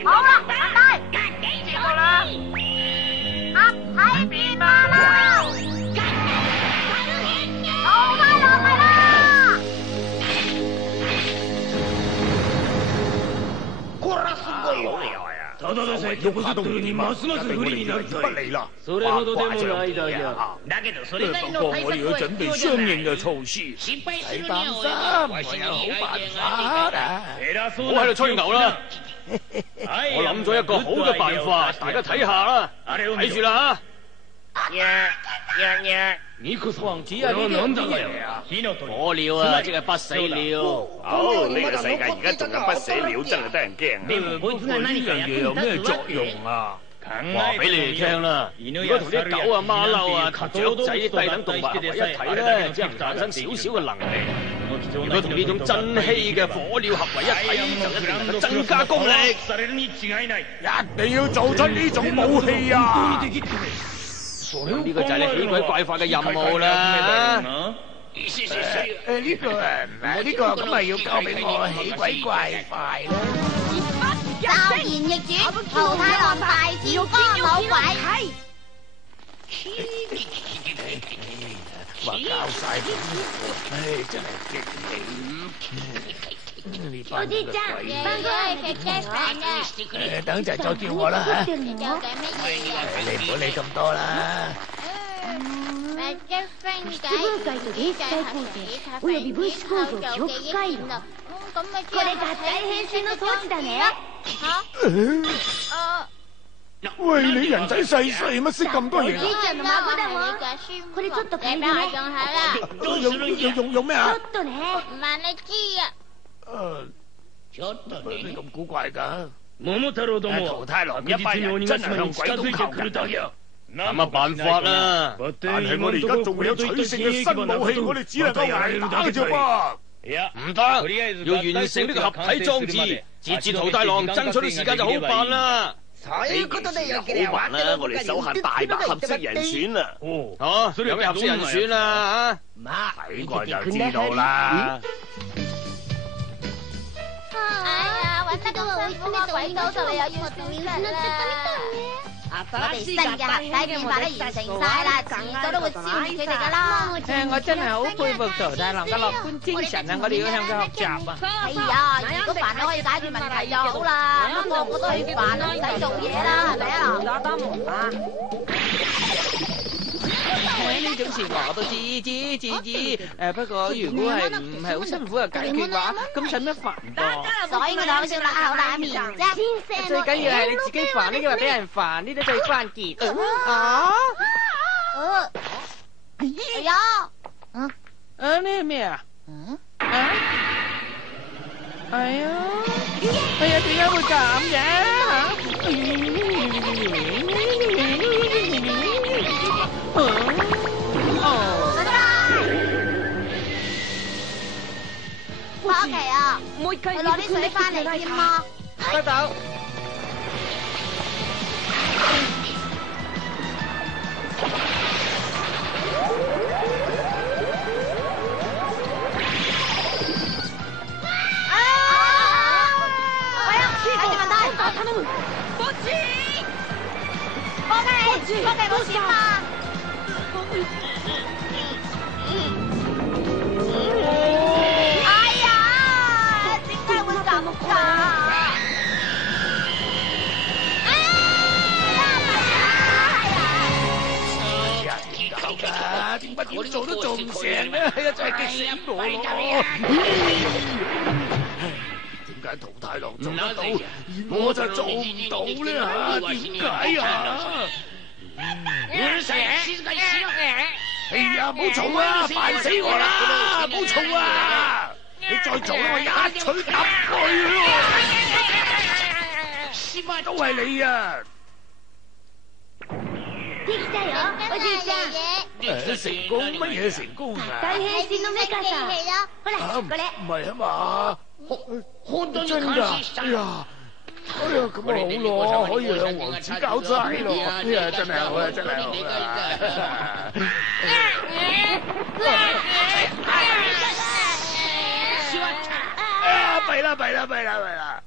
好啦，慢低，知道啦。合體變馬騮，逃快落嚟啦！ただでさえ手こずってるにますます不利になりたい。それほどでもないだよ。不過我哋要準備相應嘅措施。你放心，我有好辦法啊！唔好喺度吹牛啦！我諗咗一個好嘅辦法，大家睇下啦，睇住啦嚇！你こそ王子啊！呢啲乜嘢啊？火鳥啊，即係不死鳥。好，呢個世界而家仲有不死鳥，真係得人驚啊！呢樣嘢有咩作用啊？話俾你哋聽啦，如果同啲狗啊、馬騮啊、雀仔啲低等動物合為一體咧，只能產生少少嘅能力。如果同呢種珍稀嘅火鳥合為一體，就一定能夠增加功力。一定要做出呢種武器啊！呢個就係你起鬼怪化嘅任務啦。呢個呢個咁咪要交俾我起鬼怪快啦！驟然逆轉，桃太郎大戰歌舞鬼。話交晒咁，真係激你班鬼！班哥係食雞飯嘅。等陣再叫我啦嚇！你做緊乜嘢啊？你唔好理咁多啦。これが大変身の装置だね。喂，你人仔細細乜識咁多嘢啊？これちょっと借りてね。用咩啊？ちょっとね。唔係你知啊。你咁古怪㗎？桃太郎ども、桃太郎一班人真係向鬼都求人。諗乜辦法啦？但係我哋而家仲未有取勝嘅新武器，我哋只能夠捱打嘅啫噃。唔得，要完成呢個合體裝置，截住桃太郎，爭取啲時間就好辦啦。好辦啦，我哋手下大把合適人選啊！有咩合適人選啊？睇過就知道啦。揾得咁辛苦個鬼佬就嚟有要選啦。我哋新嘅合體變化都完成晒啦，遲早都會消滅佢哋噶啦。我真係好佩服桃太郎嘅樂觀精神啊！我哋要向佢學習啊！哎呀，如果煩惱可以解決問題就好啦。不過我都好煩啊，唔使做嘢啦，係咪啊？呢種事我都知。不過如果係唔係好辛苦嘅解決嘅話，咁使乜煩噃？所以我就好少辣口辣面啫。最緊要係你自己煩，呢個話俾人煩，呢啲最關鍵。哎呀！呢係咩啊？係啊！哎呀，點解會咁嘅嚇？返屋企啊！去攞啲水翻嚟添啊！得到。我哋冇錢嘛！哎呀，點解會咁㗎？點解點做都做唔成咧？係啊，真係激死我咯！點解桃太郎做得到，而我就做唔到咧嚇？點解啊？哎呀，唔好嘈啊！煩死我啦！唔好嘈啊！你再嘈咧，我一錘揼佢！都係你啊！成功乜嘢成功啊？大変身のメカさ。ほら，これ。唔係啊嘛？真㗎？哎呀！咁啊好咯，可以向王子交差咯！哎呀，真係好啊，真係好啊！弊啦！